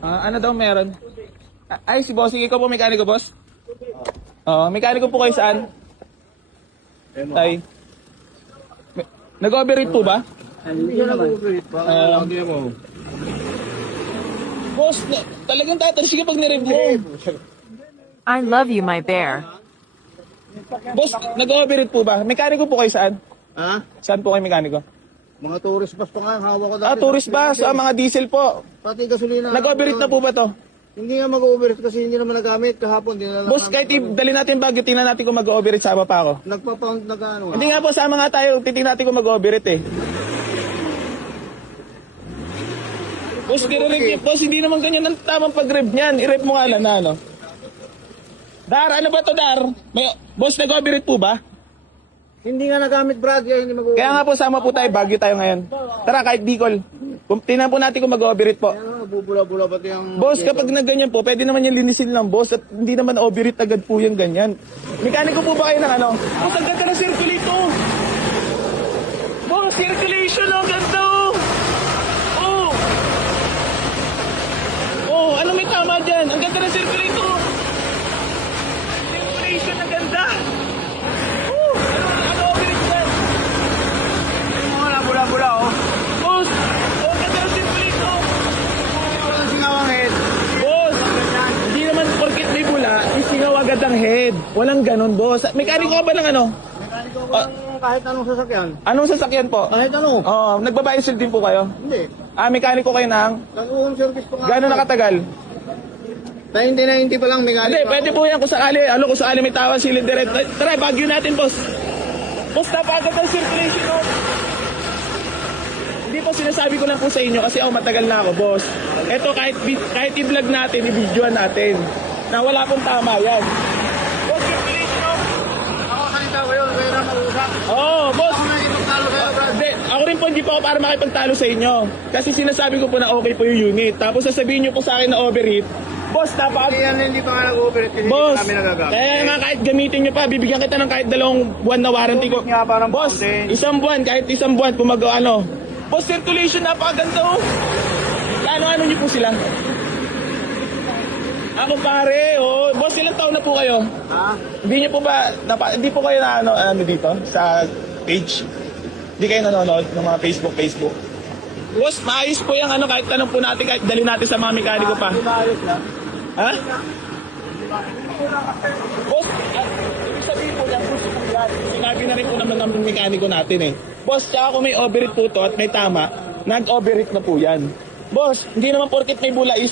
Ano daw meron? Ay, si Bossing, ikaw po mekaniko, boss? Mekaniko po kayo saan? Tay. Nag-overheat po ba? Hindi siya nag-overheat. Baka lagi mo. Boss, talagang tatalsik ka pag nirev mo. I love you, my bear. Boss, nag-overheat po ba? Mekaniko po kayo saan? Ha? Saan po kayo mekaniko? Mga tourist bus pa nga, hawak ko dati. Tourist bus, mga diesel po. Pati gasolina. Nag-overheat na po ba to? Hindi nga mag-overheat kasi hindi naman nagamit kahapon. Boss, kahit dali natin bagyo, tingnan natin kung mag-overheat, sama pa ako. Nagpa-pound na gaano. Hindi nga po, sama nga tayo, titingnan natin kung mag-overheat eh. Boss, boss, hindi naman ganyan ang tamang pag-rev niyan. I-rev mo nga lang na, ano? Dar, ano ba to, Dar? Boss, nag-overheat po ba? Hindi nga nagamit, Brad. Kaya hindi mag-overheat. Kaya nga po, sama po tayo, bagyo tayo ngayon. Tara, kahit Bicol. Tingnan po natin kung mag-overheat po. Kaya nga, bubula-bula pati ang... Boss, kapag nagganyan po, pwede naman yung linisin lang, boss. At hindi naman overheat agad po yung ganyan. Mekaniko po ba kayo ng ano? Boss, ang ganda ng circulator. Boss, circulation, ang ganda. Ano may tama dyan? Ang ganda ng circulator. Circulation, ang ganda. Ano overheat dyan? Wala, bula-bula, oh. Boss, ang ganda ng circulator. Walang singawang head. Boss, hindi naman porkit may bula, isingaw agad ang head. Walang ganun, boss. Mekaniko ka ba ng ano? Mekaniko ko kahit anong sasakyan. Anong sasakyan po? Kahit ano. Nagbabayad din po kayo? Hindi. Mekaniko kayo ng? Nag-home service pa nga. Gano'n nakatagal? 90 pa lang mekaniko. Hindi, pwede po yan kung sakali. Kung sakali may tawang cylinder. Tara, bagyo natin, boss. Boss, napagad ang circulation, no? Hindi po, sinasabi ko lang po sa inyo kasi matagal na ako, boss. Eto, kahit i-vlog natin, i-videoan natin, na wala pong tama yan. Boss, circulation, no? Ako salita ko yun. Kaya na mag-usap. Boss. Ako na ipagtalo kayo, Brad. Hindi, ako rin po hindi po ako para makipagtalo sa inyo. Kasi sinasabi ko po na okay po yung unit. Tapos sasabihin nyo po sa akin na overheat. Boss, Hindi pa nga nag-overheat kasi Boss, hindi pa namin nagagamit. kaya nga kahit gamitin nyo pa, bibigyan kita ng kahit 2 buwan na warranty ko. Nga, parang Boss, fountain. 1 buwan, kahit 1 buwan, kung ano. Boss, circulation, napakaganda oh. Ano nyo po sila? Ako pare, oh. Boss, ilang taon na po kayo? Ha? Hindi nyo po ba, hindi po kayo na ano dito, sa page? Hindi kayo nanonood ng mga Facebook? Boss, maayos po yung kahit tanong po natin, kahit dali natin sa mga mekaniko pa. Hindi maayos lang. Ha? Boss, ibig sabihin po yan, gusto po yan. Sinabi na rin po naman ng mekaniko natin eh. Boss, tsaka kung may overheat po to at may tama, nag-overheat na po yan. Boss, hindi naman porket may bula is